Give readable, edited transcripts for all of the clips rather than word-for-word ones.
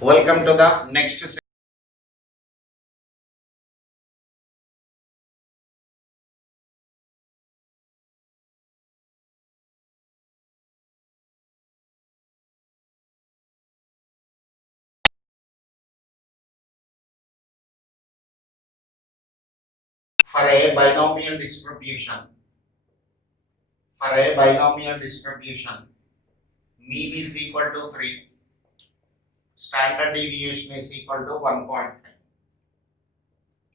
Welcome to the next session. For a binomial distribution. For a binomial distribution, mean is equal to 3, standard deviation is equal to 1.5.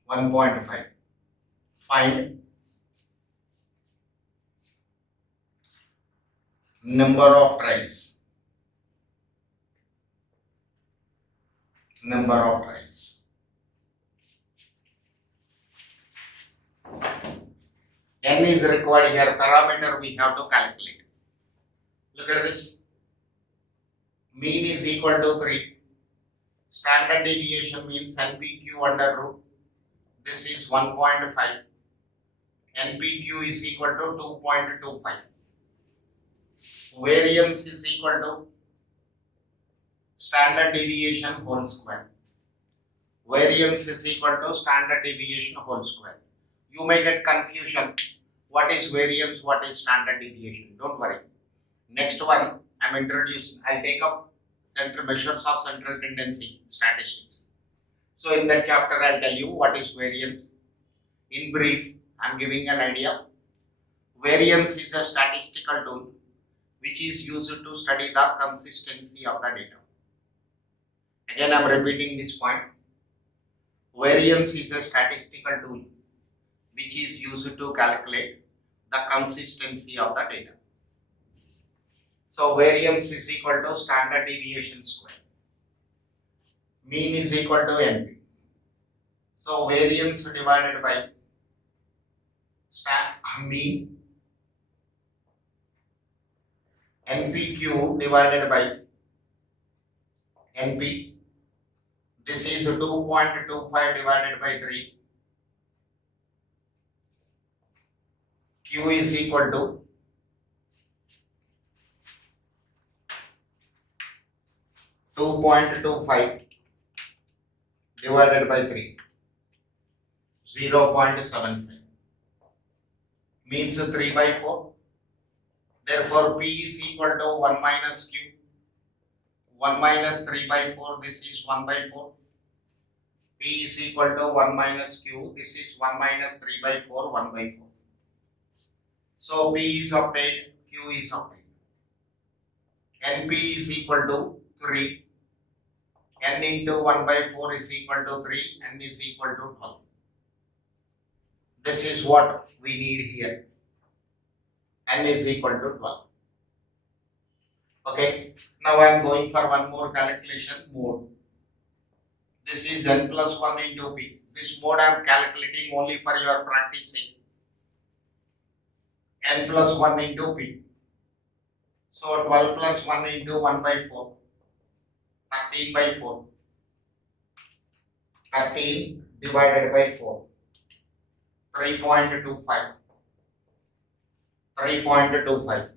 1.5. Find number of tries. Number of tries. N is required here, parameter we have to calculate. Look at this. Mean is equal to 3. Standard deviation means NPQ under root. This is 1.5. NPQ is equal to 2.25. Variance is equal to standard deviation whole square. Variance is equal to standard deviation whole square. You may get confusion. What is variance? What is standard deviation? Don't worry. Next one, I'll take up measures of central tendency statistics. So in that chapter, I'll tell you what is variance. In brief, I'm giving an idea. Variance is a statistical tool which is used to study the consistency of the data. Again, I'm repeating this point. Variance is a statistical tool which is used to calculate the consistency of the data. So variance is equal to standard deviation square. Mean is equal to NP. So variance divided by mean, NPQ divided by NP. This is 2.25 divided by 3. Q is equal to 2.25 divided by 3. 0.75. Means 3 by 4. Therefore, P is equal to 1 minus Q. 1 minus 3 by 4, this is 1 by 4. P is equal to 1 minus Q, this is 1 minus 3 by 4, 1 by 4. So P is obtained, Q is obtained. NP is equal to 3. N into 1 by 4 is equal to 3, N is equal to 12. This is what we need here. N is equal to 12. Okay, now I am going for one more calculation, mode. This is N plus 1 into P. This mode I am calculating only for your practicing. N plus 1 into P. So 12 plus 1 into 1 by 4. 13 by 4. 13 divided by 4. 3.25. 3.25.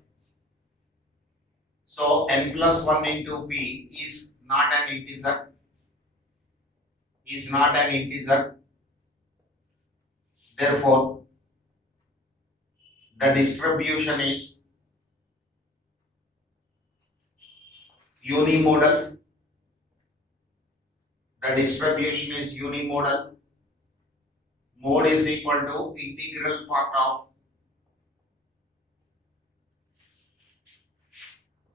So N plus 1 into P is not an integer. Is not an integer. Therefore, the distribution is unimodal. The distribution is unimodal. Mode is equal to integral part of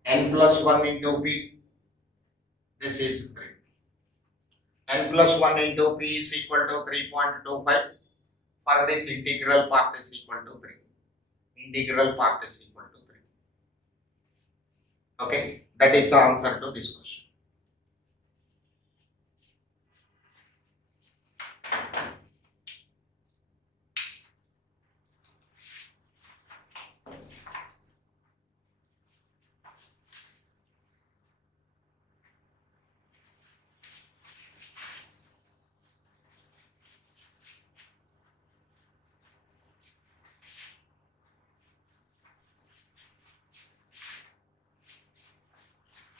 N plus 1 into P. This is 3. N plus 1 into P is equal to 3.25. For this, integral part is equal to 3. Integral part is equal to 3. Okay, that is the answer to this question.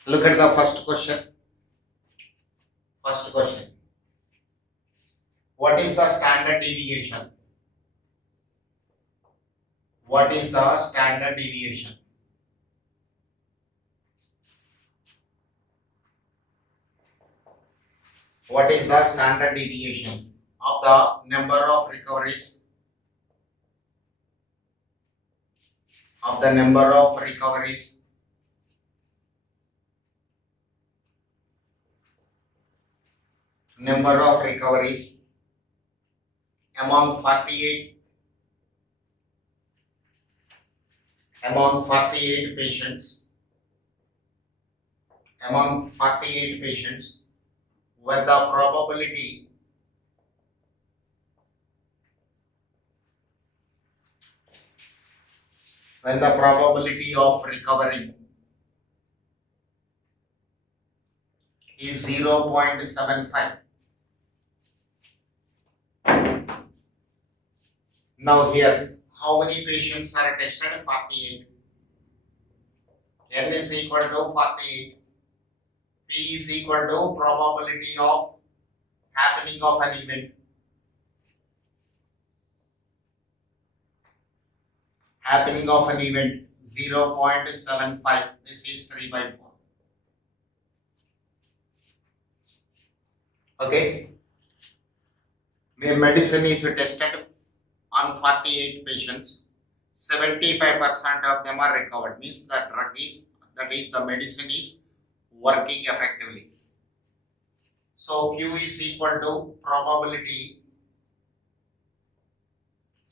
Look at the first question. First question. What is the standard deviation? What is the standard deviation? What is the standard deviation of the number of recoveries number of recoveries among 48 patients when the probability of recovering is 0.75. Now here, how many patients are tested? 48. N is equal to 48. P is equal to probability of happening of an event. Happening of an event 0.75. This is 3/4. Okay. Where medicine is tested on 48 patients, 75% of them are recovered. Means the the medicine is working effectively. So Q is equal to probability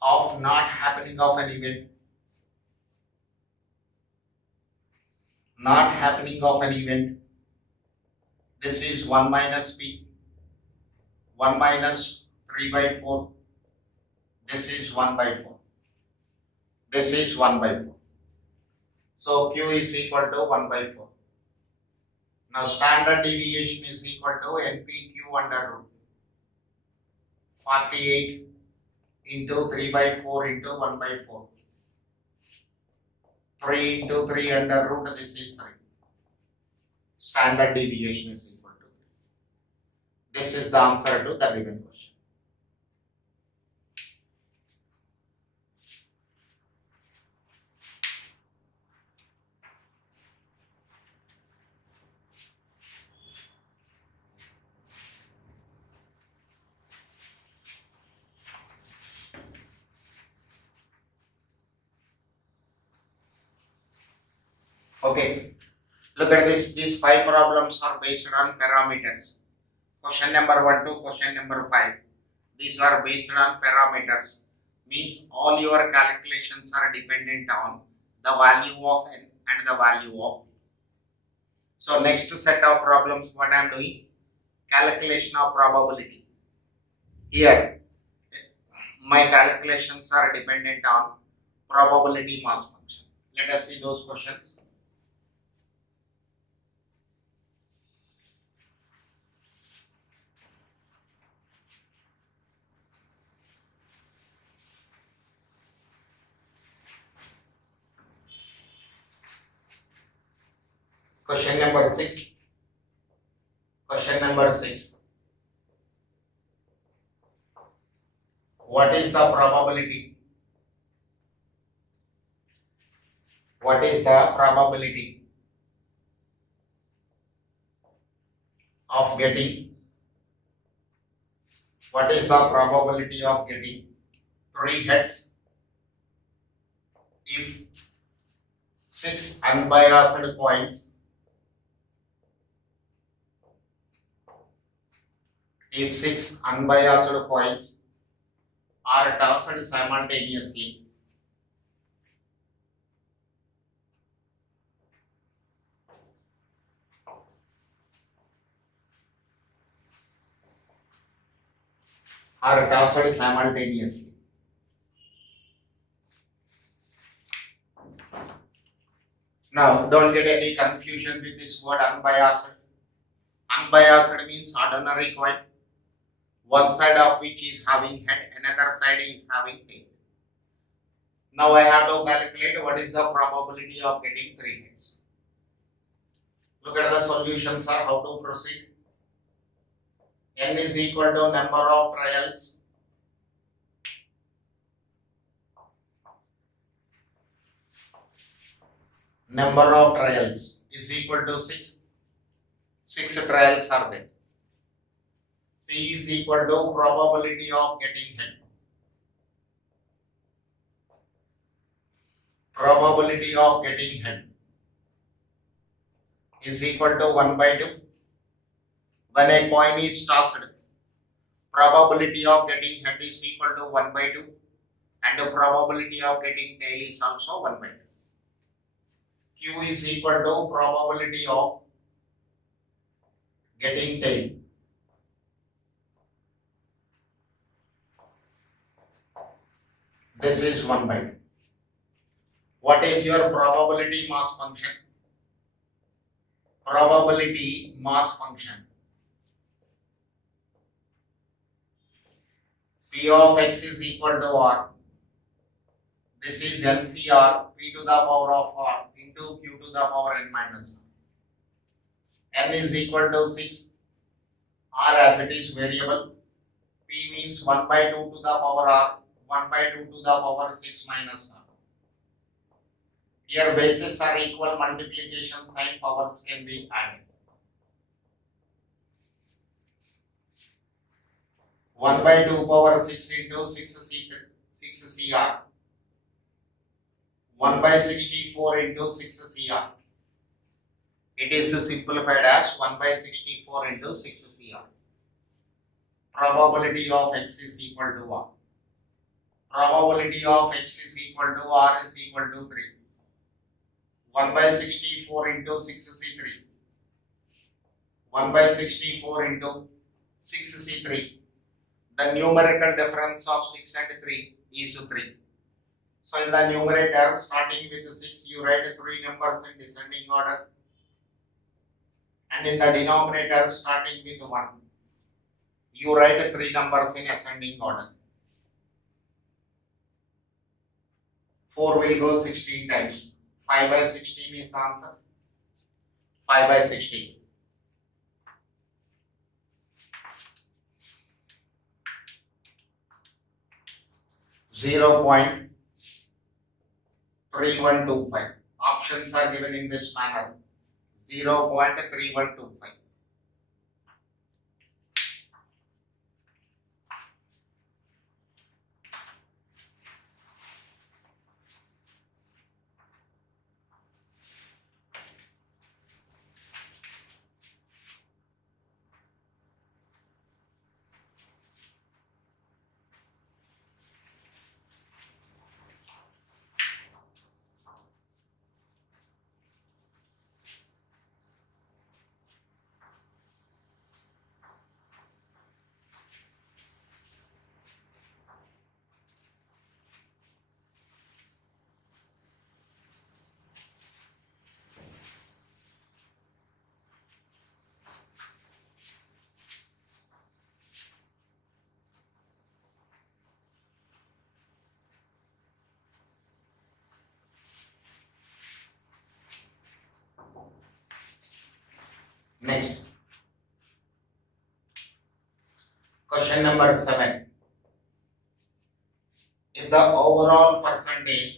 of not happening of an event. Not happening of an event. This is 1 minus P. 1 minus 3/4. This is 1/4. This is 1/4. So Q is equal to 1/4. Now standard deviation is equal to NPQ under root 48 into 3/4 into 1/4. 3 into 3 under root, this is 3. Standard deviation is equal to 3. This is the answer to the given question. Okay, look at this. These 5 problems are based on parameters. Question number 1 to question number 5. These are based on parameters. Means all your calculations are dependent on the value of n and the value of p. So next set of problems, what I am doing? Calculation of probability. Here, my calculations are dependent on probability mass function. Let us see those questions. Question number 6. Question number 6. What is the probability? What is the probability of getting? What is the probability of getting 3 heads if 6 unbiased coins? If 6 unbiased coins are tossed simultaneously, Now, don't get any confusion with this word unbiased. Unbiased means ordinary coin, one side of which is having head, another side is having tail. Now I have to calculate what is the probability of getting 3 heads. Look at the solutions or how to proceed. N is equal to number of trials. Number of trials is equal to 6. 6 trials are there. P is equal to probability of getting head. Probability of getting head is equal to 1 by 2. When a coin is tossed, probability of getting head is equal to 1 by 2 and the probability of getting tail is also 1 by 2. Q is equal to probability of getting tail. This is 1 by 2. What is your probability mass function? Probability mass function. P of x is equal to R. This is NCR, P to the power of R into Q to the power n minus. N is equal to 6. R as it is variable. P means 1 by 2 to the power R, 1 by 2 to the power 6 minus R. Here bases are equal, multiplication sign powers can be added. 1 by 2 power 6 into 6 CR. 1 by 64 into 6 CR. It is simplified as 1 by 64 into 6 CR. Probability of x is equal to R. Probability of x is equal to R is equal to 3. 1 by 64 into 6C3. 1 by 64 into 6C3. The numerical difference of 6 and 3 is 3. So in the numerator, starting with 6, you write 3 numbers in descending order. And in the denominator, starting with 1, you write 3 numbers in ascending order. 4 will go 16 times. 5 by 16 is the answer. 5 by 16. Zero point 3125. Options are given in this manner. 0.3125. Next, question number 7. If the overall percentage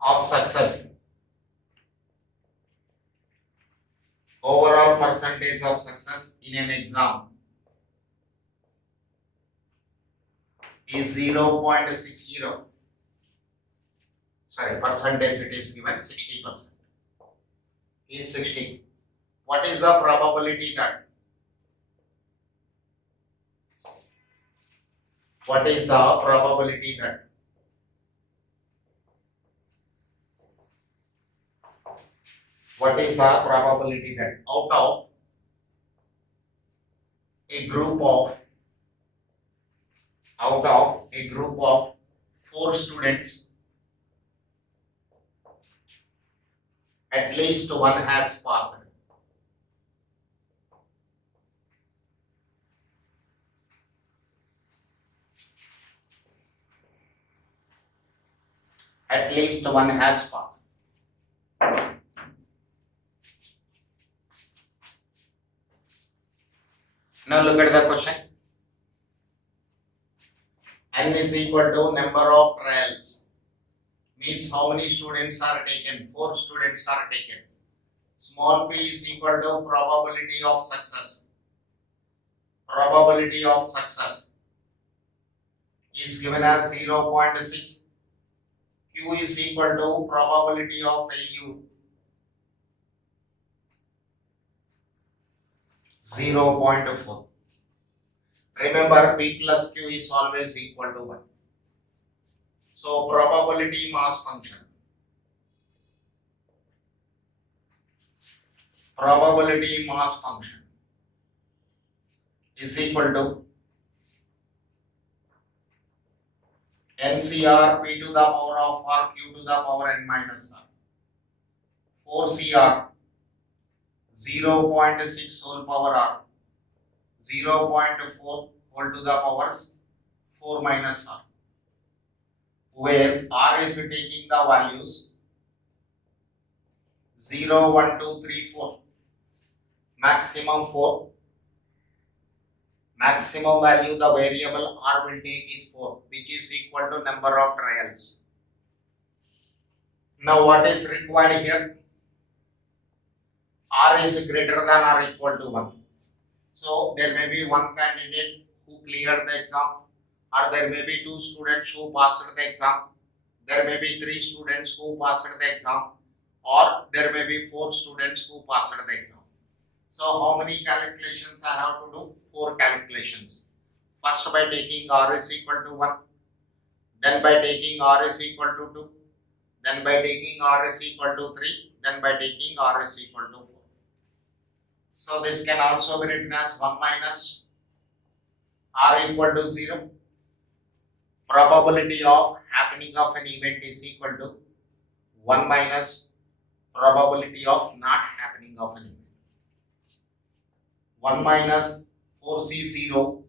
of success, in an exam is 0.60, percentage it is given 60%, is 60. What is the probability that? What is the probability that? What is the probability that out of a group of 4 students, at least one has passed? At least one has passed. Now look at the question. N is equal to number of trials. Means how many students are taken? 4 students are taken. Small p is equal to probability of success. Probability of success is given as 0.6. Q is equal to probability of failure 0.4. Remember, P plus Q is always equal to 1. So probability mass function. Probability mass function is equal to NCR P to the power of R Q to the power N minus R. 4CR 0.6 whole power R 0.4 whole to the power 4 minus R, where R is taking the values 0, 1, 2, 3, 4, maximum 4. Maximum value the variable R will take is 4, which is equal to number of trials. Now what is required here? R is greater than or equal to 1. So there may be one candidate who cleared the exam, or there may be 2 students who passed the exam, there may be 3 students who passed the exam, or there may be 4 students who passed the exam. So how many calculations I have to do? 4 calculations. First by taking R is equal to 1, then by taking R is equal to 2, then by taking R is equal to 3, then by taking R is equal to 4. So this can also be written as 1 minus R equal to 0. Probability of happening of an event is equal to 1 minus probability of not happening of an event. 1 minus 4C0,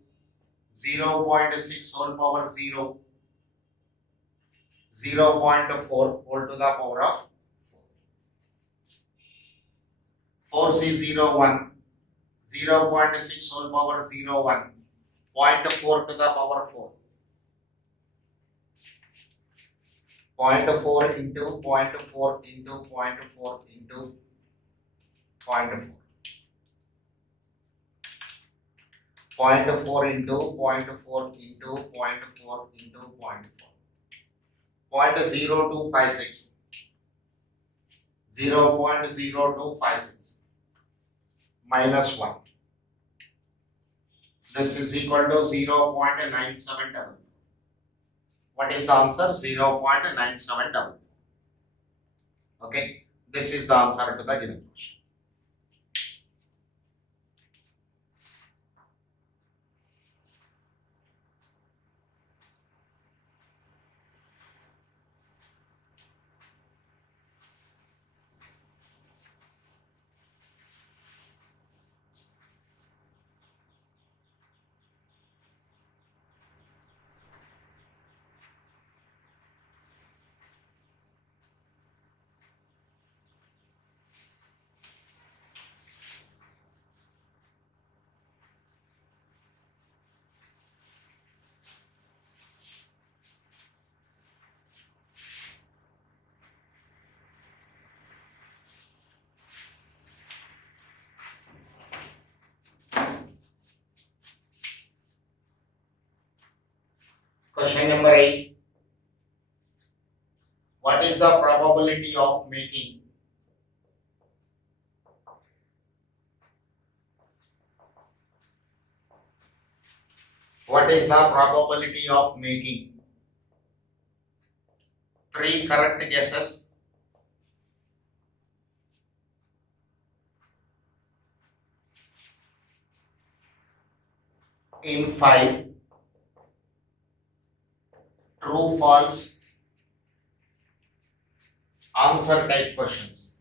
0.6 whole power 0, 0.4 whole to the power of 4. 4C01, 0.6 whole power 01, 0.4 to the power 4. 0.4 into 0.4 into 0.4 into 0.4. 0.4 into 0.4 into 0.4 into 0.4. 0.0256. 0.0256 minus 1. This is equal to 0.97. What is the answer? 0.97. Okay, this is the answer to the given question. Question number 8. What is the probability of making three correct guesses in 5 true false answer type questions?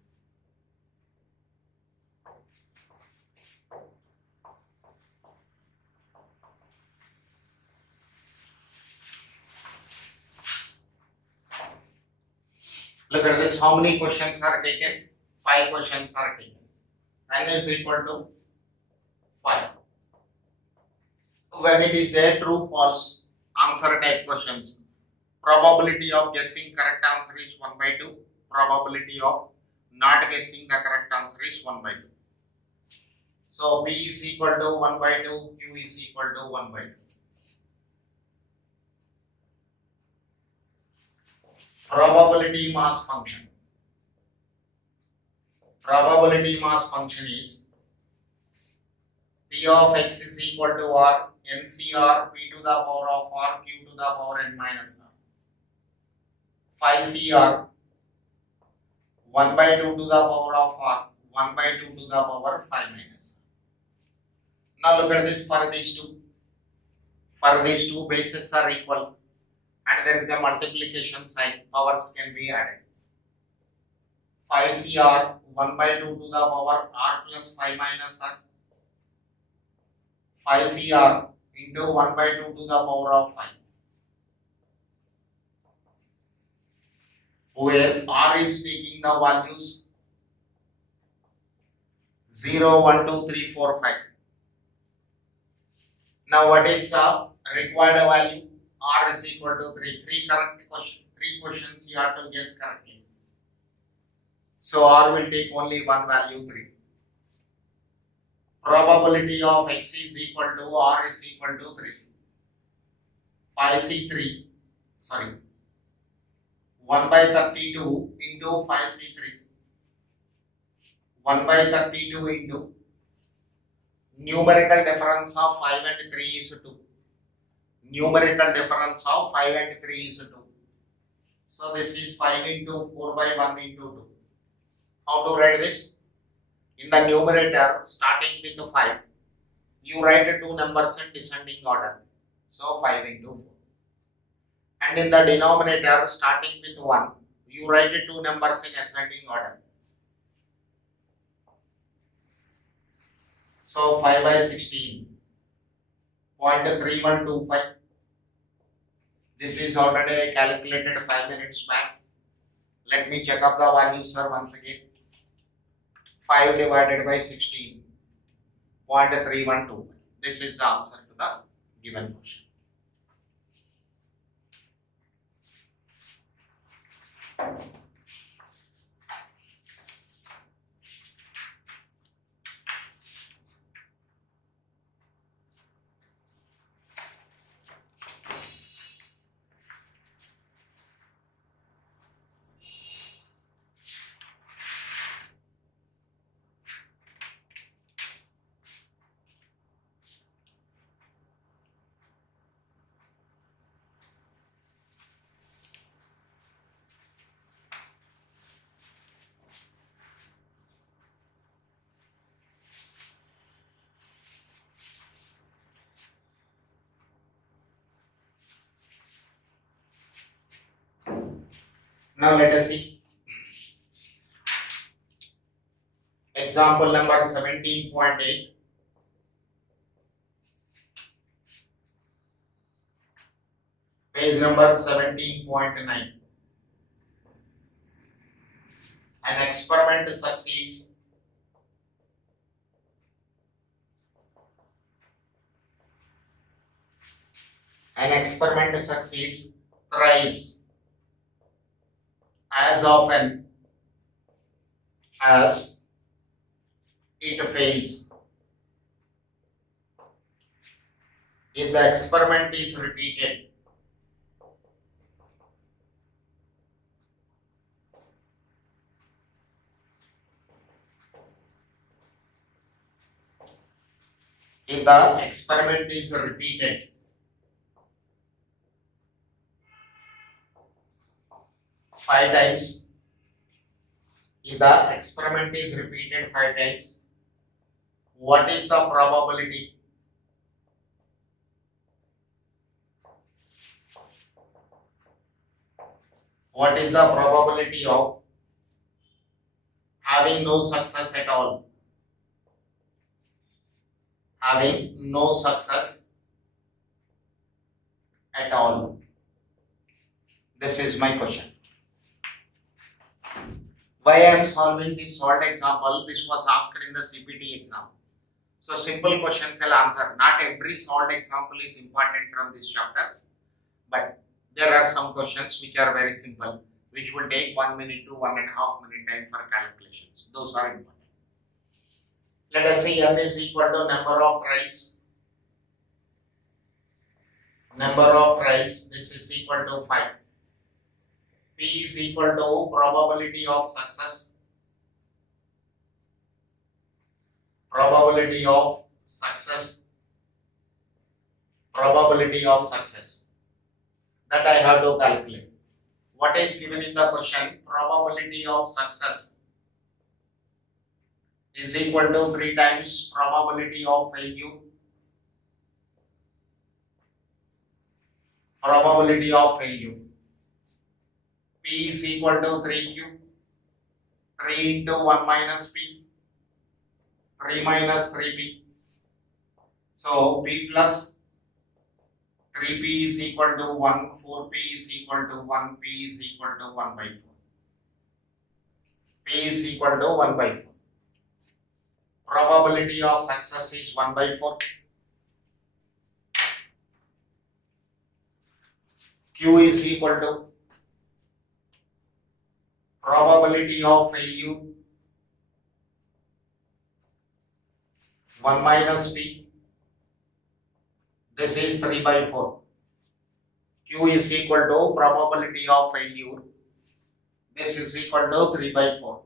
Look at this. How many questions are taken? 5 questions are taken. N is equal to 5. When it is a true false answer type questions, probability of guessing correct answer is 1 by 2. Probability of not guessing the correct answer is 1 by 2. So P is equal to 1 by 2, Q is equal to 1 by 2. Probability mass function. Probability mass function is P of x is equal to R, NCR, P to the power of R, Q to the power n minus R. Phi CR, 1 by 2 to the power of R, 1 by 2 to the power phi minus R. Now look at this for these two. For these two bases are equal and there is a multiplication sign, powers can be added. Phi CR, 1 by 2 to the power R plus phi minus R. Phi CR into 1 by 2 to the power of phi, where R is taking the values 0, 1, 2, 3, 4, 5. Now what is the required value? R is equal to 3. Three questions you have to guess correctly. So R will take only one value, 3. Probability of x is equal to R is equal to 3. Phi C3, sorry, 1 by 32 into phi C3. 1 by 32 into numerical difference of 5 and 3 is 2. Numerical difference of 5 and 3 is 2. So this is 5 into 4 by 1 into 2. How to write this? In the numerator, starting with 5, you write 2 numbers in descending order. So 5 into 4. And in the denominator, starting with 1, you write 2 numbers in ascending order. So 5 by 16, 0.3125. This is already calculated 5 minutes back. Let me check up the values, sir, once again. 5 divided by 16, 0.312. This is the answer to the given question. Now let us see. Example number 17.8. Page number 17.9. An experiment succeeds. An experiment succeeds thrice as often as it fails. If the experiment is repeated, if the experiment is repeated 5 times, if the experiment is repeated 5 times, what is the probability? What is the probability of having no success at all? Having no success at all. This is my question. Why I am solving this short example? This was asked in the CPT exam. So simple questions I'll answer. Not every solved example is important from this chapter, but there are some questions which are very simple, which will take 1 minute to 1.5 minute time for calculations. Those are important. Let us say n is equal to number of trials. Number of trials, this is equal to 5. P is equal to probability of success. Probability of success. Probability of success. That I have to calculate. What is given in the question? Probability of success is equal to 3 times probability of failure. Probability of failure. P is equal to 3Q. 3 into 1 minus P. 3 minus 3P. So P plus 3P is equal to 1, 4P is equal to 1, P is equal to 1 by 4. P is equal to 1 by 4. Probability of success is 1 by 4. Q is equal to probability of failure 1 minus P. This is 3 by 4. Q is equal to probability of failure. This is equal to 3 by 4.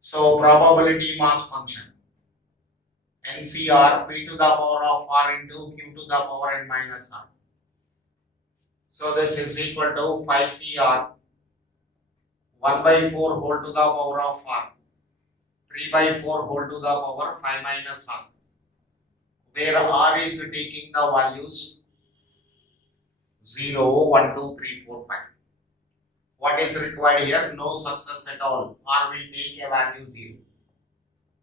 So probability mass function NCR P to the power of R into Q to the power n minus R. So this is equal to 5CR 1 by 4 whole to the power of R, 3 by 4 whole to the power 5 minus R, where R is taking the values 0, 1, 2, 3, 4, 5. What is required here? No success at all. R will take a value 0.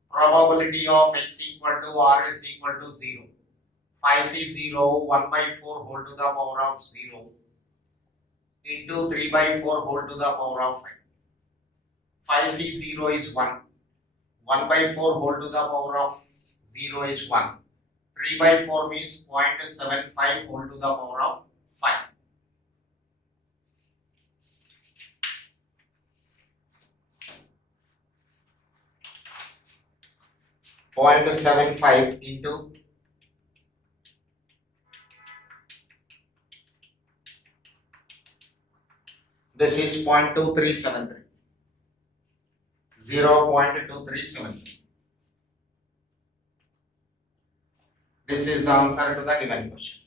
Probability of X equal to R is equal to 0. 5C0, 1 by 4 whole to the power of 0 into 3 by 4 whole to the power of 5. 5C0 is 1. 1 by 4 whole to the power of 0 is 1. 3 by 4 means 0.75 whole to the power of 5. 0.75 into this is 0.2373. 0.2373. This is the answer to the given question.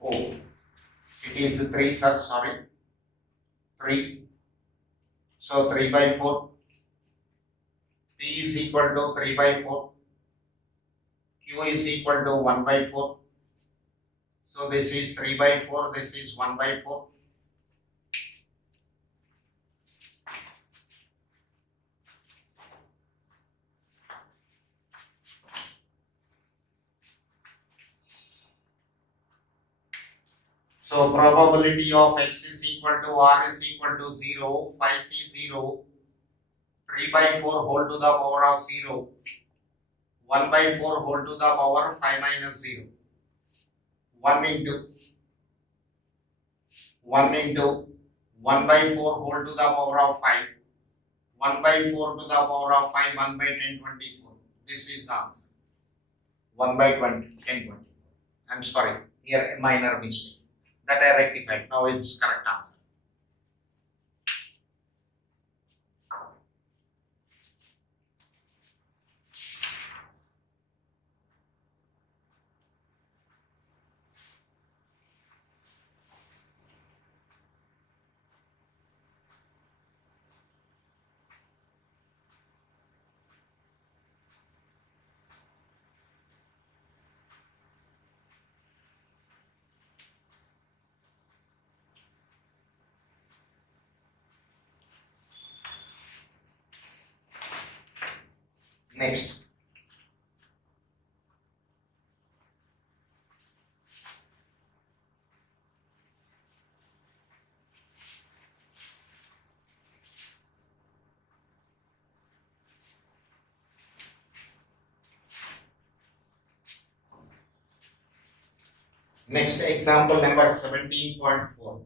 Oh, it is 3, sir, sorry. 3. So 3 by 4. P is equal to 3 by 4. Q is equal to 1 by 4. So this is 3 by 4, this is 1 by 4. So probability of X is equal to R is equal to 0, 5C0, 3 by 4 whole to the power of 0, 1 by 4 whole to the power 5 minus 0, 1 into 1 by 4 whole to the power of 5, 1 by 4 to the power of 5, 1 by 10, 24. This is the answer. 1 by 20, 10, 20. I'm sorry, here a minor mistake. That I rectified. Now it's correct answer. Next. Next example number 17.4.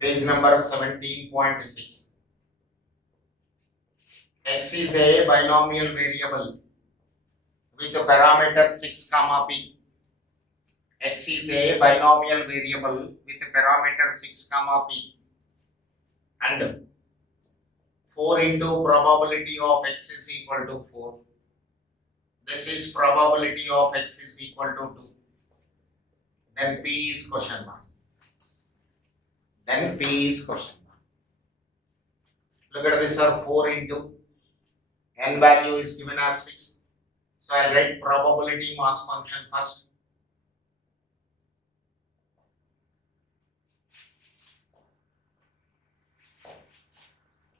Page number 17.6. X is a binomial variable with the parameter 6 comma p. X is a binomial variable with the parameter 6 comma p and 4 into probability of x is equal to 4. This is probability of x is equal to 2. Then p is question mark. Then p is question mark. Look at this, sir. 4 into n value is given as 6. So I'll write probability mass function first.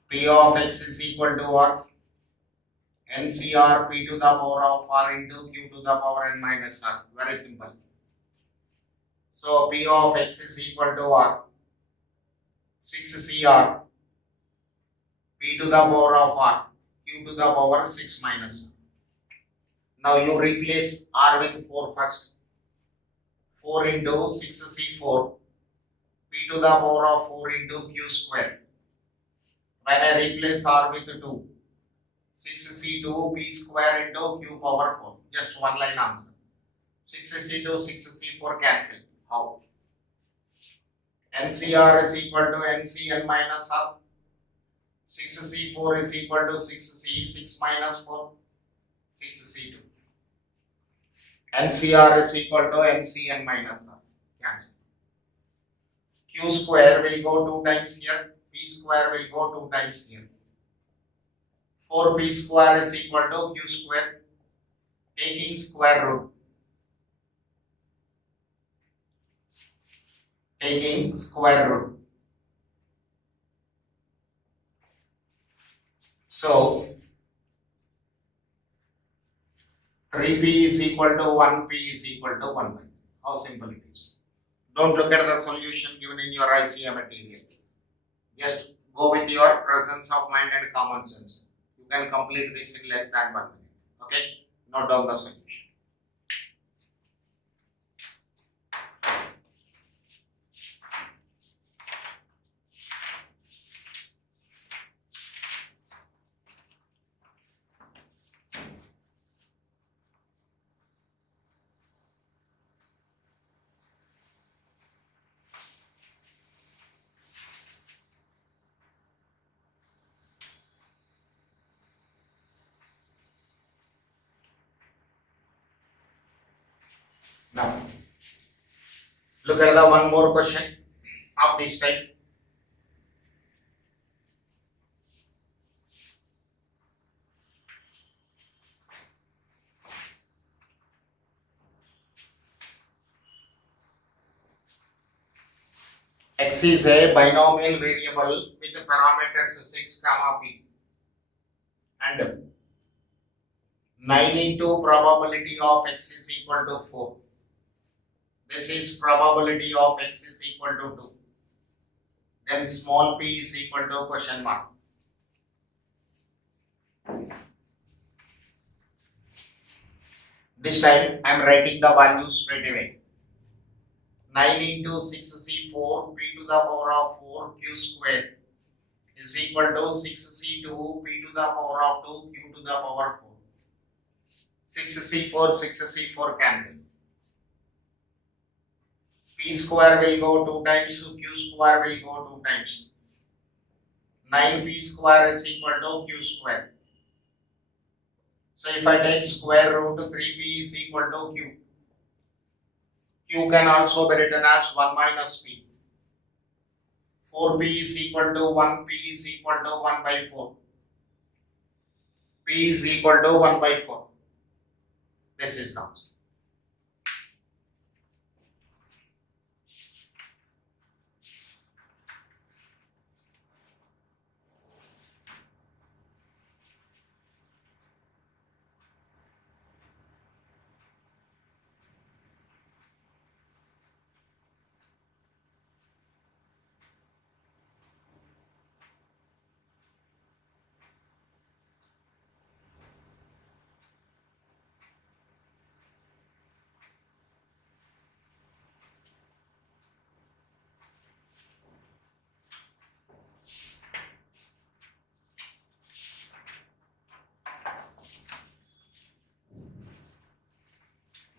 P of x is equal to what? NCR p to the power of r into q to the power n minus r. Very simple. So P of x is equal to what? 6CR p to the power of r q to the power 6 minus r. Now you replace r with 4 first. 4 into 6C4 p to the power of 4 into q square. When I replace r with 2, 6C2 p square into q power 4. Just one line answer. 6C2, 6C4 cancel. How? NCR is equal to NCN minus r. 6C4 is equal to 6C6 minus 4. 6C2. NCR is equal to NCN minus r. Cancel. Q square will go 2 times here. P square will go 2 times here. 4p square is equal to q square. Taking square root. Taking square root. So 3p is equal to 1p is equal to 1 by. How simple it is. Don't look at the solution given in your ICA material. Just go with your presence of mind and common sense. You can complete this in less than 1 minute. Okay? Note down the solution. Now, look at the one more question of this type. X is a binomial variable with the parameters 6 comma p and 9 into probability of x is equal to 4. This is probability of x is equal to 2. Then small p is equal to question mark. This time I am writing the values straight away. 9 into 6c4 p to the power of 4 q square is equal to 6c2 p to the power of 2 q to the power 4. 6c4 cancel. P square will go 2 times, q square will go 2 times. 9p square is equal to q square. So if I take square root 3p is equal to q. Q can also be written as 1 minus p. 4p is equal to 1, p is equal to 1 by 4. P is equal to 1 by 4. This is the answer.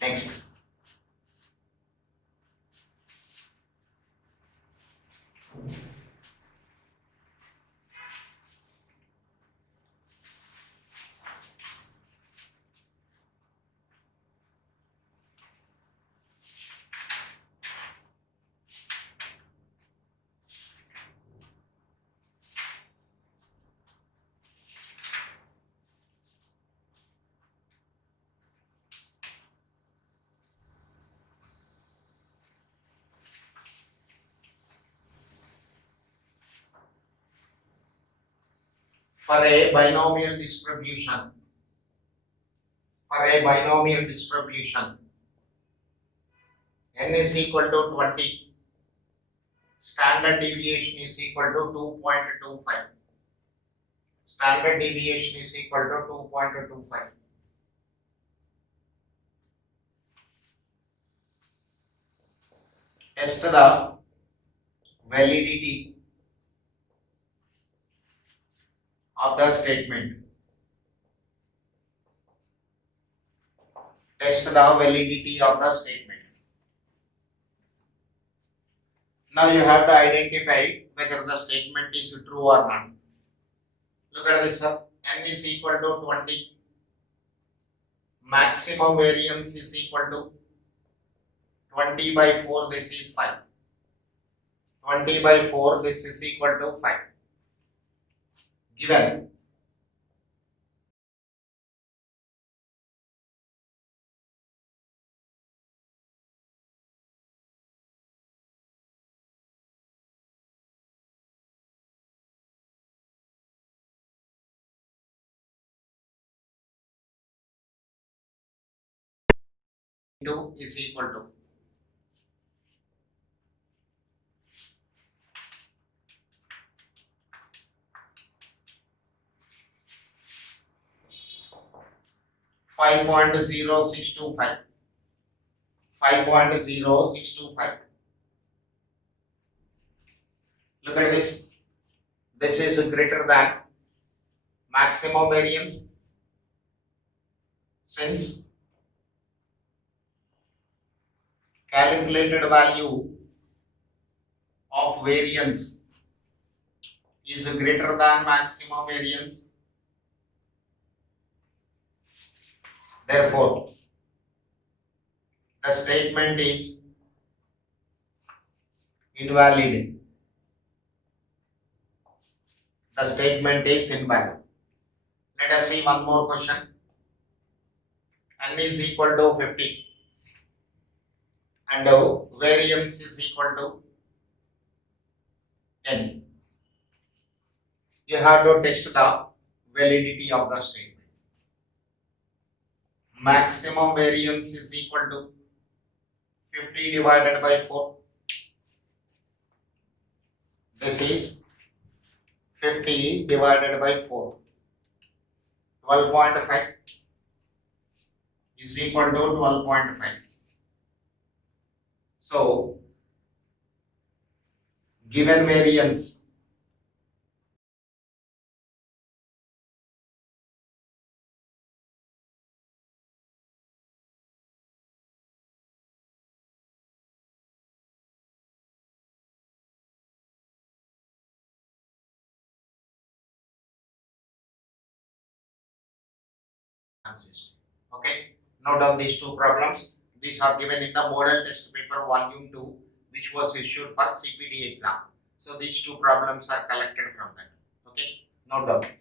Next. For a binomial distribution, n is equal to 20, standard deviation is equal to 2.25. Standard deviation is equal to 2.25. Test the validity of the statement. Test the validity of the statement. Now you have to identify whether the statement is true or not. Look at this, n is equal to 20. Maximum variance is equal to 20 by 4, this is 5. 20 by 4, this is equal to 5. Given two is equal to 5.0625. 5.0625. Look at this. This is greater than maximum variance, since calculated value of variance is greater than maximum variance. Therefore, the statement is invalid. The statement is invalid. Let us see one more question. N is equal to 50 and variance is equal to 10. You have to test the validity of the statement. Maximum variance is equal to 50 divided by 4. This is 50 divided by 4. 12.5 is equal to 12.5. So, given variance answers. Okay, note down these two problems. These are given in the model test paper volume 2, which was issued for CPD exam. So these two problems are collected from that. Okay, note down.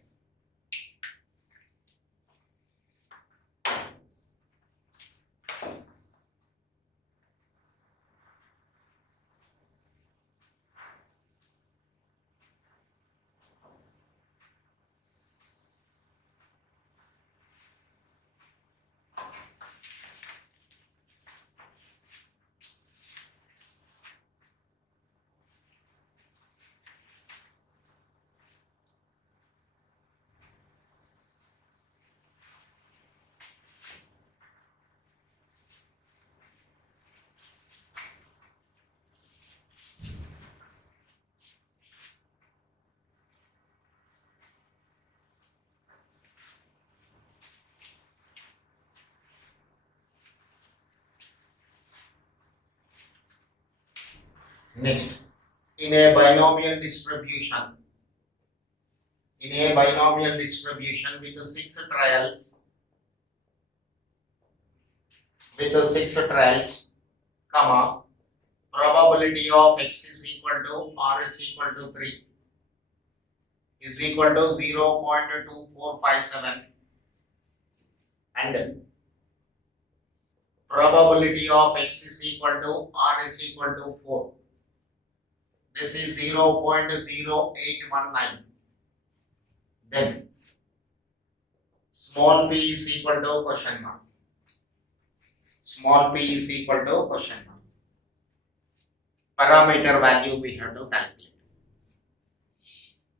Next, in a binomial distribution, with 6 trials, comma, probability of x is equal to r is equal to 3 is equal to 0.2457 and probability of x is equal to r is equal to 4. This is 0.0819. Then small p is equal to question mark. Small p is equal to question mark. Parameter value we have to calculate.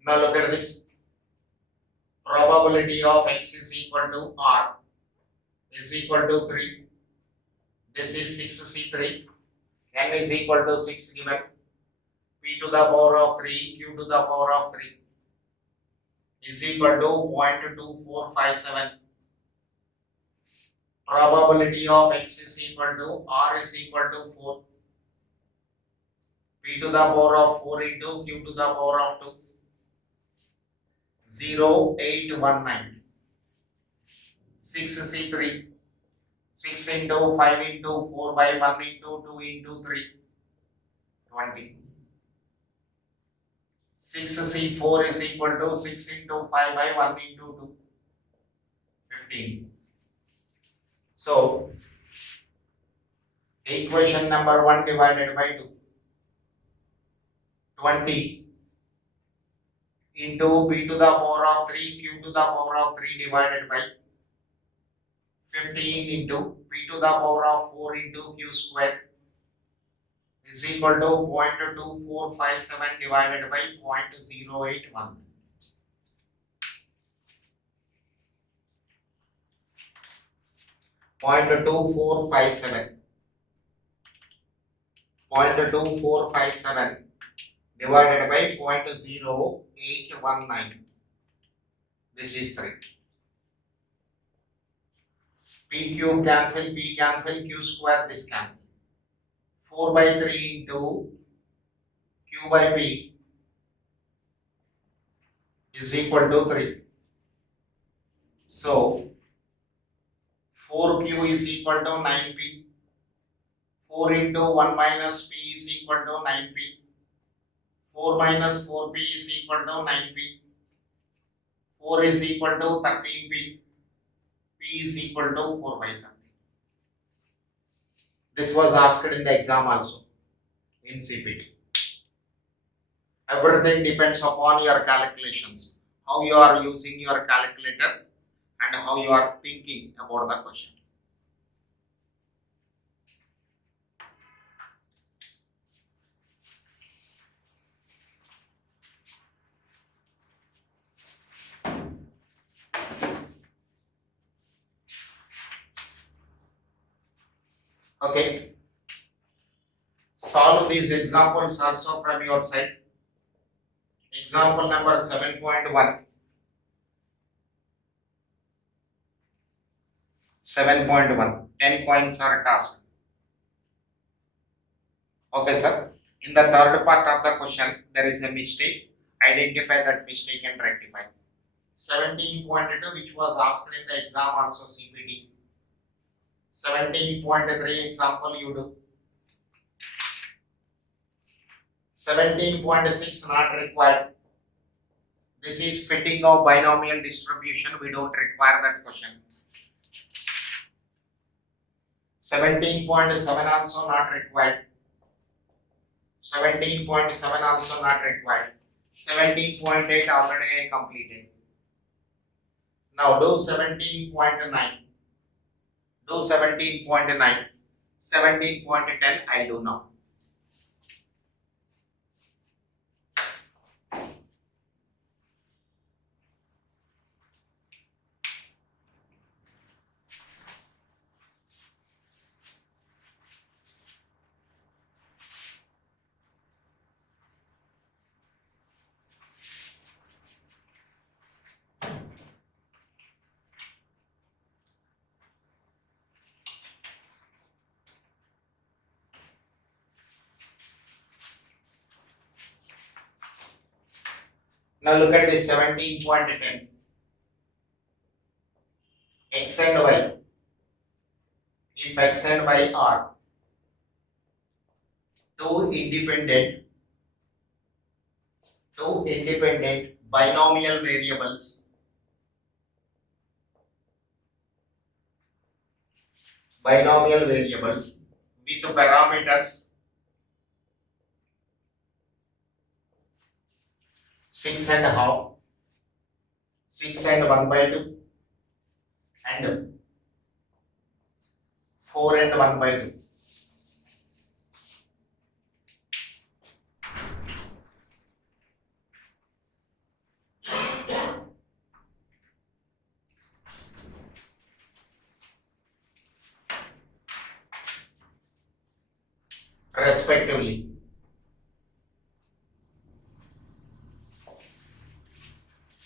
Now look at this. Probability of x is equal to r is equal to 3. This is 6c3. N is equal to 6 given. P to the power of 3, Q to the power of 3 is equal to 0.2457. Probability of x is equal to r is equal to 4. P to the power of 4 into Q to the power of 2. 0.819. 6c3. 6 into 5 into 4 by 1 into 2 into 3. 20. 6c4 is equal to 6 into 5 by 1 into 2. 15. So, equation number 1 divided by 2. 20 into p to the power of 3 q to the power of 3 divided by 15 into p to the power of 4 into q square is equal to 0.2457 divided by 0.081. Point 2457 divided by 0.0819. This is 3. P cube cancel, P cancel, Q square this cancel. 4 by 3 into Q by P is equal to 3. So 4Q is equal to 9P. 4 into 1 minus P is equal to 9P. 4 minus 4P is equal to 9P. 4 is equal to 13P. P is equal to 4 by 13. This was asked in the exam also in CPT. Everything depends upon your calculations, how you are using your calculator and how you are thinking about the question. Okay. Solve these examples also from your side. Example number 7.1. 7.1. 10 coins are tasked. Okay, sir. In the third part of the question, there is a mistake. Identify that mistake and rectify. 17.2, which was asked in the exam also CPT. 17.3 example you do. 17.6 not required. This is fitting of binomial distribution. We don't require that question. 17.7 also not required. 17.7 also not required. 17.8 already I completed. Now do 17.9. Do 17.9. 17.10 I do now. Now look at this 17.10. X and Y. If X and Y are two independent binomial variables with parameters 6 and a half, 6 and 1 by 2 and 4 and 1 by 2. Respectively.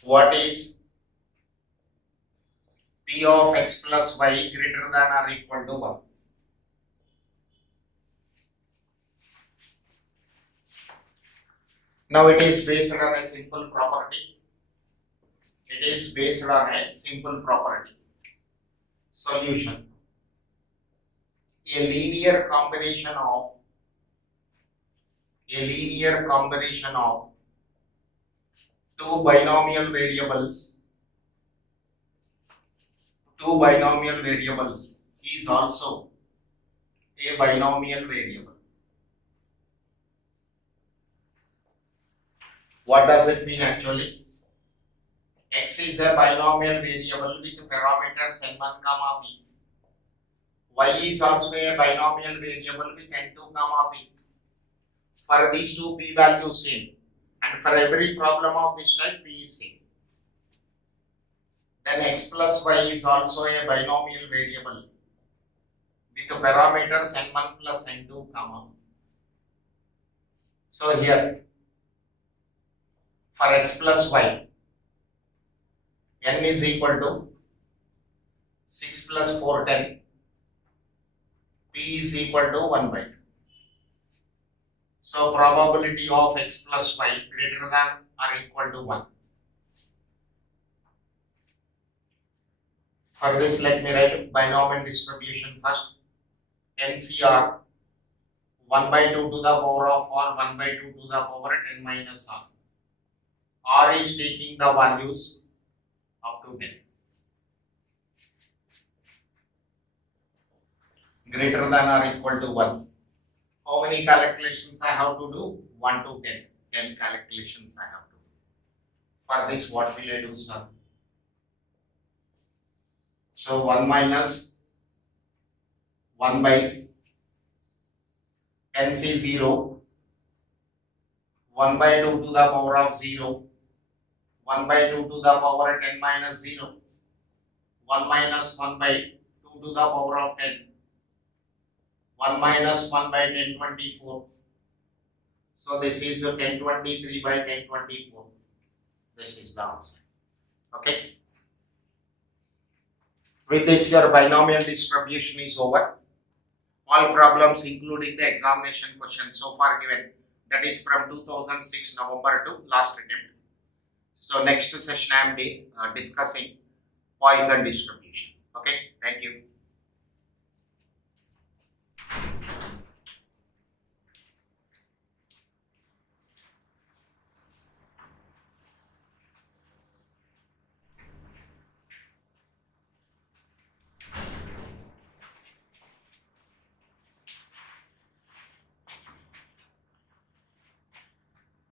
What is P of x plus y greater than or equal to 1? Now it is based on a simple property. Solution. A linear combination of two binomial variables is also a binomial variable. What does it mean actually? X is a binomial variable with parameters n1, p. Y is also a binomial variable with n2, p. For these two, p values same, and for every problem of this type, p is same. Then x plus y is also a binomial variable with parameters n1 plus n2, So here, for x plus y, n is equal to 6 plus 4, 10. P is equal to 1 by 2. So probability of x plus y greater than or equal to 1. For this, let me write binomial distribution first. NCR 1 by 2 to the power of r, 1 by 2 to the power 10 minus r. R is taking the values up to 10. Greater than or equal to 1. How many calculations I have to do? 1 to 10. 10 calculations I have to do. For this, what will I do, sir? So 1 minus 1 by NC 0, 1 by 2 to the power of 0, 1 by 2 to the power 10 minus 0, 1 minus 1 by 2 to the power of 10, 1 minus 1 by 1024. So this is 1023 by 1024. This is the answer. Okay. With this, your binomial distribution is over. All problems including the examination questions so far given, that is from 2006 November to last attempt. So next session I am discussing Poisson distribution. Okay, thank you.